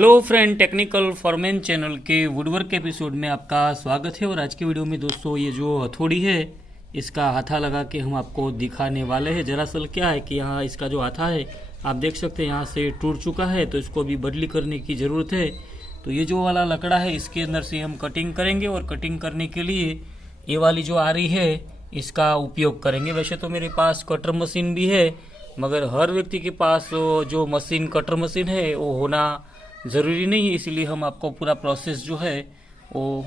Hello friend, technical foreman channel के woodwork episode में आपका स्वागत है। और आज की वीडियो में दोस्तों ये जो हथौड़ी है इसका हाथा लगा के हम आपको दिखाने वाले हैं। दरअसल क्या है कि यहाँ इसका जो हाथा है आप देख सकते हैं यहाँ से टूट चुका है, तो इसको भी बदली करने की ज़रूरत है। तो ये जो वाला लकड़ा है इसके अंदर से हम कटिंग करेंगे और कटिंग करने के लिए ये वाली जो आरी है इसका उपयोग करेंगे। वैसे तो मेरे पास कटर मशीन भी है, मगर हर व्यक्ति के पास जो मशीन कटर मशीन है वो होना ज़रूरी नहीं है, इसलिए हम आपको पूरा प्रोसेस जो है वो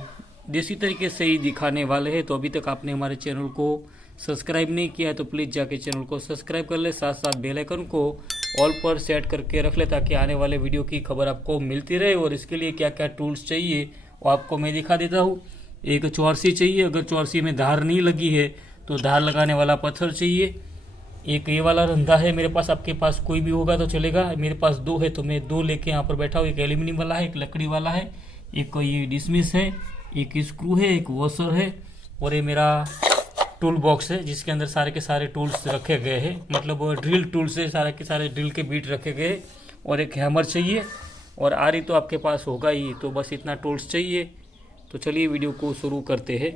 देसी तरीके से ही दिखाने वाले हैं। तो अभी तक आपने हमारे चैनल को सब्सक्राइब नहीं किया है तो प्लीज़ जाके चैनल को सब्सक्राइब कर ले, साथ साथ बेल आइकन को ऑल पर सेट करके रख ले ताकि आने वाले वीडियो की खबर आपको मिलती रहे। और इसके लिए क्या क्या टूल्स चाहिए वो आपको मैं दिखा देता हूँ। एक चौरसी चाहिए, अगर चौरसी में धार नहीं लगी है तो धार लगाने वाला पत्थर चाहिए। एक ये वाला रंधा है मेरे पास, आपके पास कोई भी होगा तो चलेगा, मेरे पास दो है तो मैं दो लेके यहाँ पर बैठा हूँ। एक एल्यूमिनियम वाला है, एक लकड़ी वाला है, एक ये डिसमिस है, एक स्क्रू है, एक वॉशर है और ये मेरा टूल बॉक्स है जिसके अंदर सारे के सारे टूल्स रखे गए हैं, मतलब ड्रिल टूल्स है, सारे के सारे ड्रिल के बीट रखे गए। और एक हैमर चाहिए और आरी तो आपके पास होगा ही, तो बस इतना टूल्स चाहिए। तो चलिए वीडियो को शुरू करते हैं।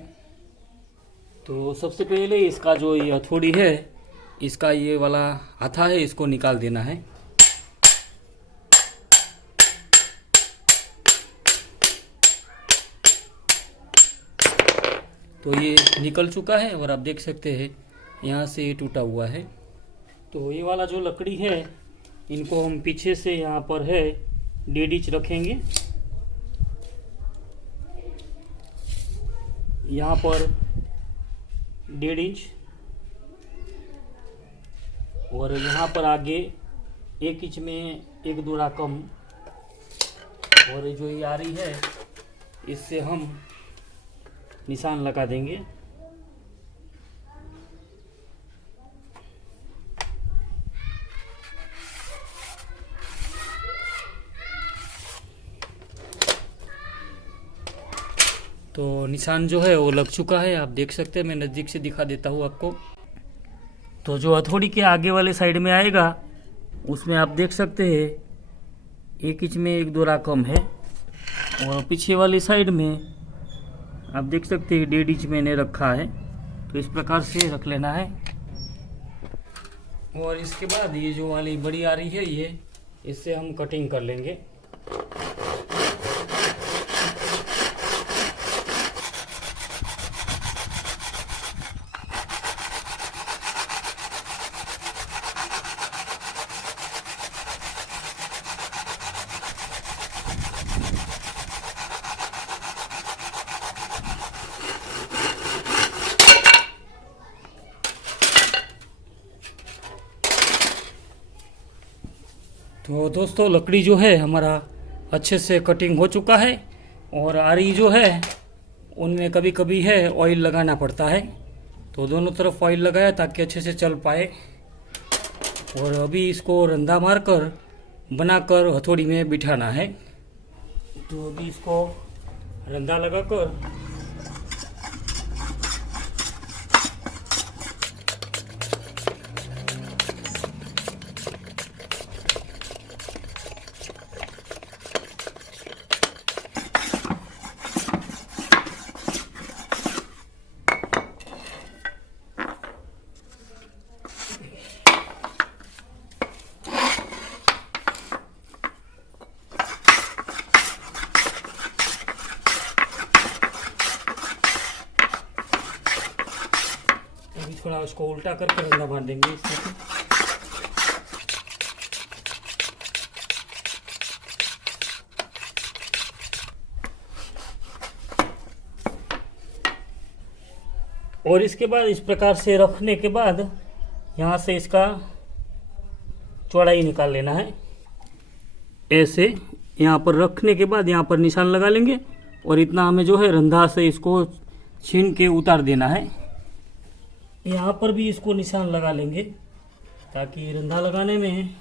तो सबसे पहले इसका जो ये हथौड़ी है इसका ये वाला हाथा है इसको निकाल देना है। तो ये निकल चुका है और आप देख सकते हैं यहाँ से ये टूटा हुआ है। तो ये वाला जो लकड़ी है इनको हम पीछे से यहाँ पर है 1.5 इंच रखेंगे, यहाँ पर 1.5 इंच और यहाँ पर आगे 1 इंच में 1 दूरा कम। और जो ये आरी है इससे हम निशान लगा देंगे। तो निशान जो है वो लग चुका है, आप देख सकते हैं। मैं नज़दीक से दिखा देता हूँ आपको। तो जो हथौड़ी के आगे वाले साइड में आएगा उसमें आप देख सकते हैं 1 इंच में 1 दूरा कम है और पीछे वाली साइड में आप देख सकते हैं 1.5 इंच मैंने रखा है। तो इस प्रकार से रख लेना है। और इसके बाद ये जो वाली बड़ी आ रही है ये इससे हम कटिंग कर लेंगे। तो दोस्तों लकड़ी जो है हमारा अच्छे से कटिंग हो चुका है। और आरी जो है उनमें कभी कभी है ऑयल लगाना पड़ता है, तो दोनों तरफ ऑयल लगाया ताकि अच्छे से चल पाए। और अभी इसको रंधा मारकर बनाकर हथौड़ी में बिठाना है। तो अभी इसको रंधा लगाकर थोड़ा उसको उल्टा करके रंधा बांध देंगे इस तरह से। और इसके बाद इस प्रकार से रखने के बाद यहाँ से इसका चौड़ाई निकाल लेना है। ऐसे यहाँ पर रखने के बाद यहाँ पर निशान लगा लेंगे और इतना हमें जो है रंधा से इसको छीन के उतार देना है। यहाँ पर भी इसको निशान लगा लेंगे ताकि रंधा लगाने में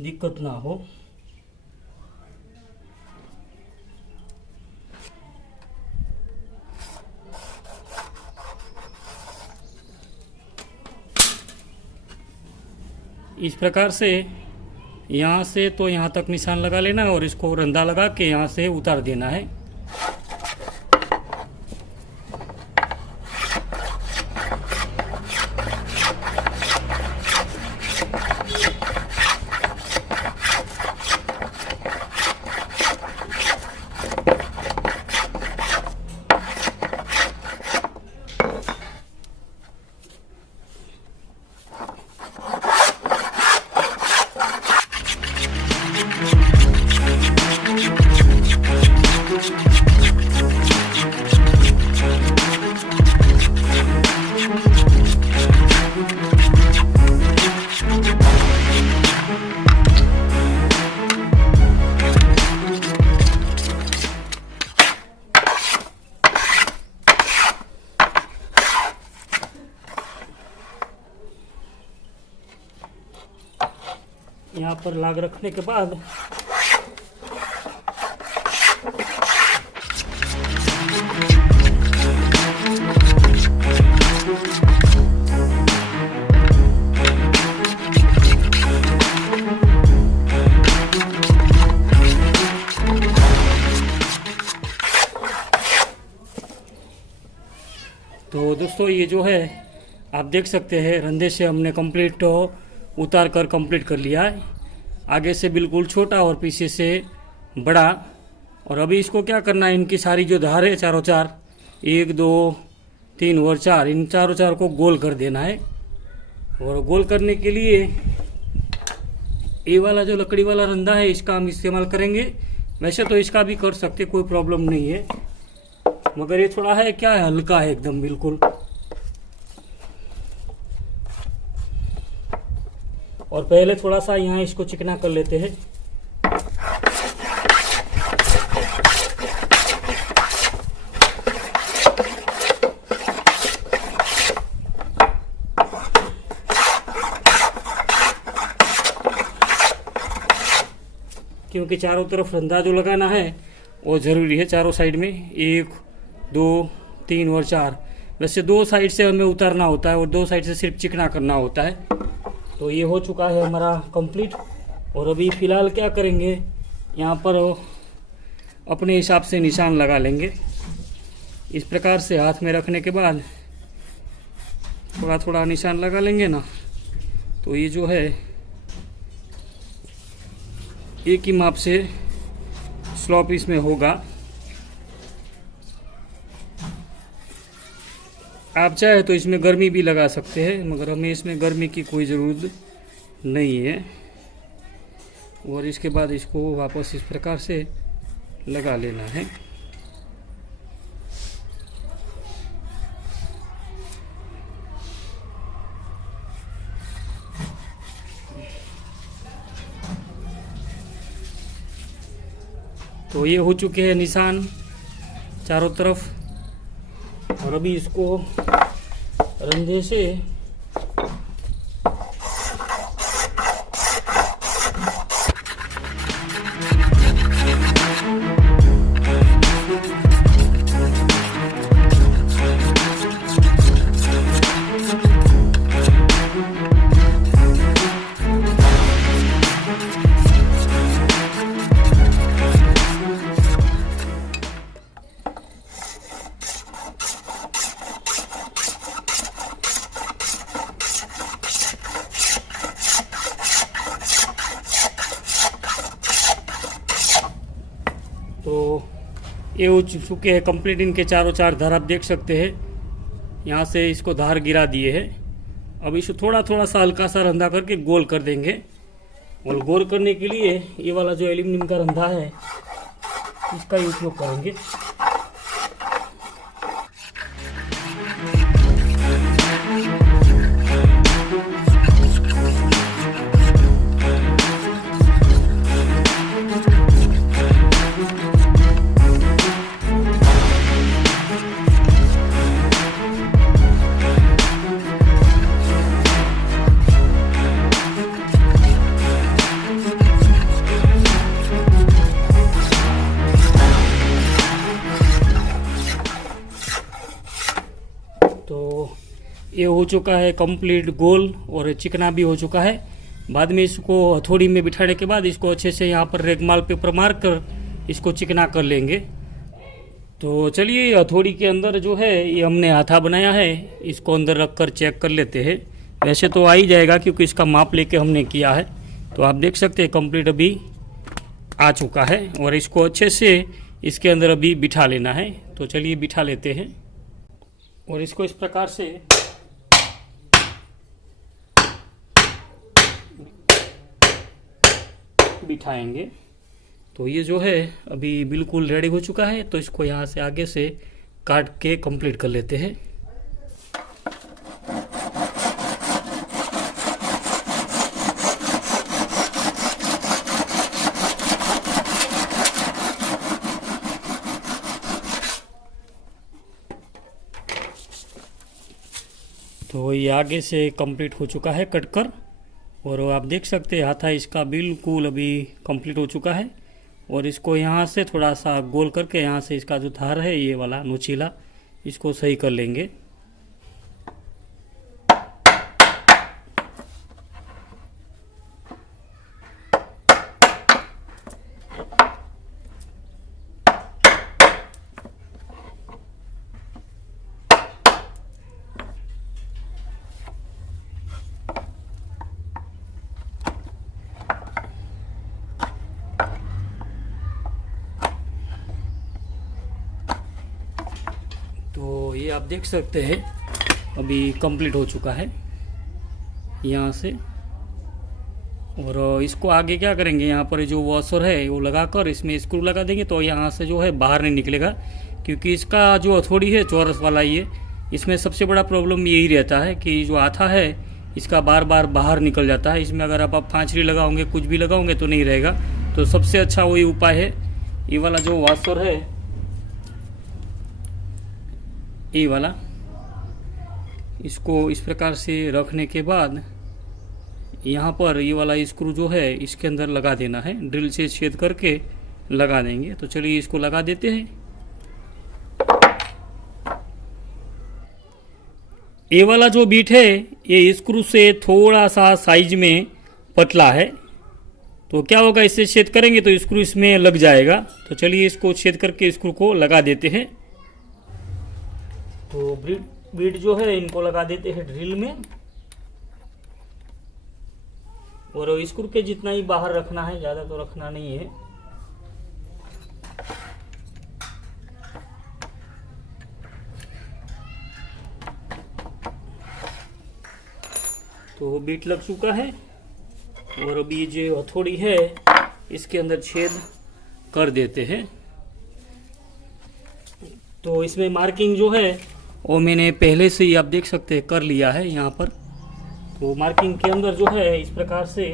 दिक्कत ना हो। इस प्रकार से यहाँ से तो यहाँ तक निशान लगा लेना है और इसको रंधा लगा के यहाँ से उतार देना है। यहाँ पर लाग रखने के बाद तो दोस्तों ये जो है आप देख सकते हैं रंधे से हमने कंप्लीट उतार कर कंप्लीट कर लिया है। आगे से बिल्कुल छोटा और पीछे से बड़ा। और अभी इसको क्या करना है, इनकी सारी जो धार है चारों चार 1 2 3 और 4 इन चारों चार को गोल कर देना है। और गोल करने के लिए ये वाला जो लकड़ी वाला रंधा है इसका हम इस्तेमाल करेंगे। वैसे तो इसका भी कर सकते, कोई प्रॉब्लम नहीं है, मगर ये थोड़ा है क्या है, हल्का है एकदम बिल्कुल। और पहले थोड़ा सा यहाँ इसको चिकना कर लेते हैं। क्योंकि चारों तरफ रंधा जो लगाना है वो ज़रूरी है, चारों साइड में 1 2 3 और 4। वैसे 2 साइड से हमें उतारना होता है और 2 साइड से सिर्फ चिकना करना होता है। तो ये हो चुका है हमारा कंप्लीट। और अभी फ़िलहाल क्या करेंगे, यहाँ पर अपने हिसाब से निशान लगा लेंगे। इस प्रकार से हाथ में रखने के बाद थोड़ा थोड़ा निशान लगा लेंगे ना, तो ये जो है एक ही माप से स्लॉप इसमें होगा। आप चाहे तो इसमें गर्मी भी लगा सकते हैं, मगर हमें इसमें गर्मी की कोई ज़रूरत नहीं है। और इसके बाद इसको वापस इस प्रकार से लगा लेना है। तो ये हो चुके हैं निशान चारों तरफ। और अभी इसको रंधे से तो ये हो चुके हैं कंप्लीट। इनके चारों चार धार आप देख सकते हैं, यहाँ से इसको धार गिरा दिए हैं। अब इसको थोड़ा थोड़ा सा हल्का सा रंधा करके गोल कर देंगे। और गोल करने के लिए ये वाला जो एल्यूमिनियम का रंधा है इसका ही उपयोग करेंगे। तो ये हो चुका है कंप्लीट गोल और चिकना भी हो चुका है। बाद में इसको हथौड़ी में बिठाने के बाद इसको अच्छे से यहाँ पर रेगमाल पेपर मार कर इसको चिकना कर लेंगे। तो चलिए हथौड़ी के अंदर जो है ये हमने हाथा बनाया है, इसको अंदर रख कर चेक कर लेते हैं। वैसे तो आ ही जाएगा क्योंकि इसका माप लेके हमने किया है। तो आप देख सकते हैं कंप्लीट अभी आ चुका है और इसको अच्छे से इसके अंदर अभी बिठा लेना है। तो चलिए बिठा लेते हैं और इसको इस प्रकार से बिठाएंगे। तो ये जो है अभी बिल्कुल रेडी हो चुका है। तो इसको यहाँ से आगे से काट के कंप्लीट कर लेते हैं। तो ये आगे से कंप्लीट हो चुका है कट कर, और आप देख सकते हैं हाथा इसका बिल्कुल अभी कंप्लीट हो चुका है। और इसको यहाँ से थोड़ा सा गोल करके यहाँ से इसका जो धार है ये वाला नुचीला, इसको सही कर लेंगे। तो ये आप देख सकते हैं अभी कंप्लीट हो चुका है यहाँ से। और इसको आगे क्या करेंगे, यहाँ पर जो वॉशर है वो लगाकर इसमें स्क्रू लगा देंगे। तो यहाँ से जो है बाहर नहीं निकलेगा, क्योंकि इसका जो हथौड़ी है चौरस वाला, ये इसमें सबसे बड़ा प्रॉब्लम यही रहता है कि जो हाथा है इसका बार बार बाहर निकल जाता है। इसमें अगर आप फांचरी लगाओगे, कुछ भी लगाओगे तो नहीं रहेगा। तो सबसे अच्छा वही उपाय है, ये वाला जो वॉशर है, ये वाला, इसको इस प्रकार से रखने के बाद यहाँ पर ये वाला स्क्रू जो है इसके अंदर लगा देना है। ड्रिल से छेद करके लगा देंगे। तो चलिए इसको लगा देते हैं। ये वाला जो बीट है ये स्क्रू से थोड़ा सा साइज में पतला है। तो क्या होगा, इससे छेद करेंगे तो स्क्रू इसमें लग जाएगा। तो चलिए इसको छेद करके स्क्रू को लगा देते हैं। तो बीट जो है इनको लगा देते हैं ड्रिल में, और स्क्रू के जितना ही बाहर रखना है, ज़्यादा तो रखना नहीं है। तो बीट लग चुका है और अभी जो हथौड़ी है इसके अंदर छेद कर देते हैं। तो इसमें मार्किंग जो है वो मैंने पहले से ही आप देख सकते हैं कर लिया है यहाँ पर। तो मार्किंग के अंदर जो है इस प्रकार से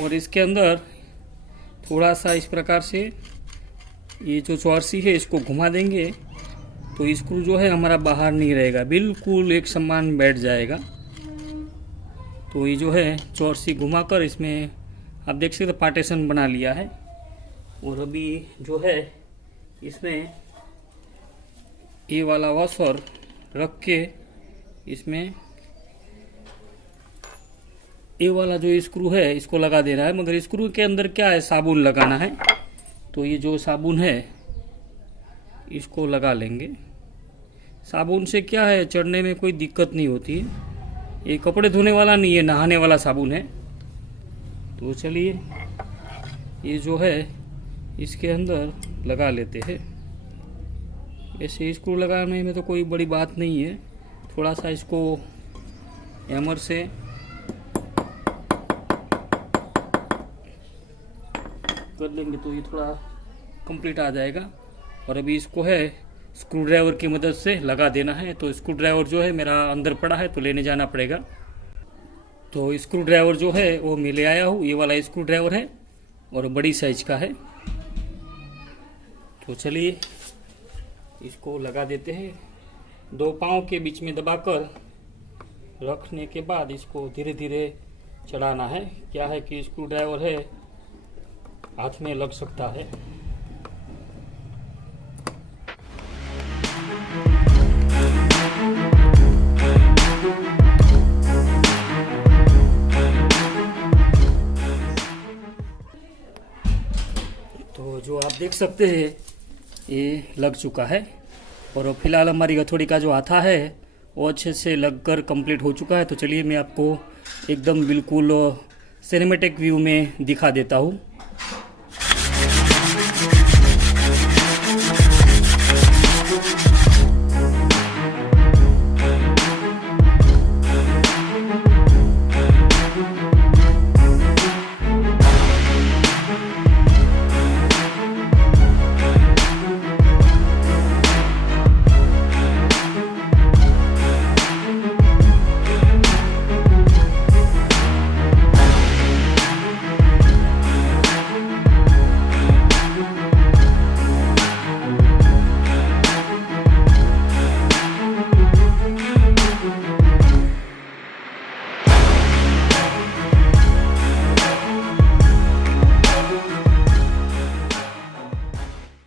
और इसके अंदर थोड़ा सा इस प्रकार से ये जो चौरसी है इसको घुमा देंगे। तो स्क्रू जो है हमारा बाहर नहीं रहेगा, बिल्कुल एक समान बैठ जाएगा। तो ये जो है चौरसी घुमाकर इसमें आप देख सकते पार्टीशन बना लिया है। और अभी जो है इसमें ये वाला वॉशर रख के इसमें ये वाला जो स्क्रू है इसको लगा देना है। मगर स्क्रू के अंदर क्या है, साबुन लगाना है। तो ये जो साबुन है इसको लगा लेंगे। साबुन से क्या है, चढ़ने में कोई दिक्कत नहीं होती है। ये कपड़े धोने वाला नहीं है, नहाने वाला साबुन है। तो चलिए ये जो है इसके अंदर लगा लेते हैं। ऐसे स्क्रू लगाने में तो कोई बड़ी बात नहीं है, थोड़ा सा इसको हैमर से कर लेंगे तो ये थोड़ा कंप्लीट आ जाएगा। और अभी इसको है स्क्रू ड्राइवर की मदद से लगा देना है। तो स्क्रू ड्राइवर जो है मेरा अंदर पड़ा है तो लेने जाना पड़ेगा। तो स्क्रू ड्राइवर जो है वो मैं ले आया हूँ, ये वाला स्क्रू ड्राइवर है और बड़ी साइज का है। तो चलिए इसको लगा देते हैं। दो पाँव के बीच में दबाकर रखने के बाद इसको धीरे धीरे चढ़ाना है। क्या है कि स्क्रू ड्राइवर है, हाथ में लग सकता है। तो जो आप देख सकते हैं ये लग चुका है और फिलहाल हमारी हथौड़ी का जो हाथा है वो अच्छे से लगकर कंप्लीट हो चुका है। तो चलिए मैं आपको एकदम बिल्कुल सिनेमैटिक व्यू में दिखा देता हूँ।